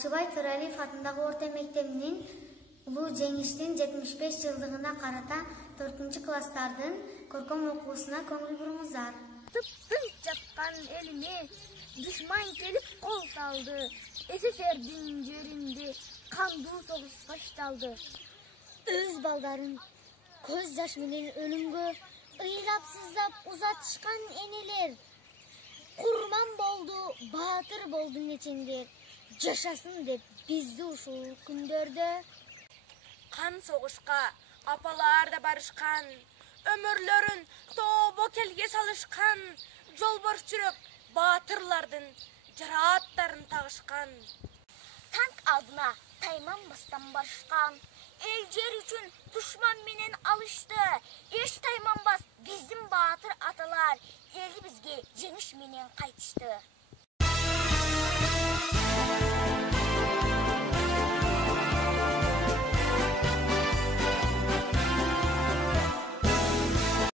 Алчыбай Төрәлиев атындагы орта мектебинин улуу жеңиштин 75 жылдыгына карата 4 класстардын көркөм окуусуна көңүл буруңуздар. Тып-тынч жаткан элиме душман келип кол салды. СССРдин жеринде кандуу согуш башталды. Өз балдарын көз жаш менен өлүмгө ыйлап сыздап узатышкан энелер. Курман болду, баатыр болду нечендер. Жашасын деп бизди ушул күндөрдө кан согушка апалар да барышкан, өмүрлөрүн тобо келге салышкан, жолборс жүрөк баатырлардын жарааттарын тагышкан. Танк алдына тайманбастан барышкан, эл жер үчүн душман менен алышты. Эч тайманбас биздин баатыр аталар элибизге жеңиш менен кайтышты.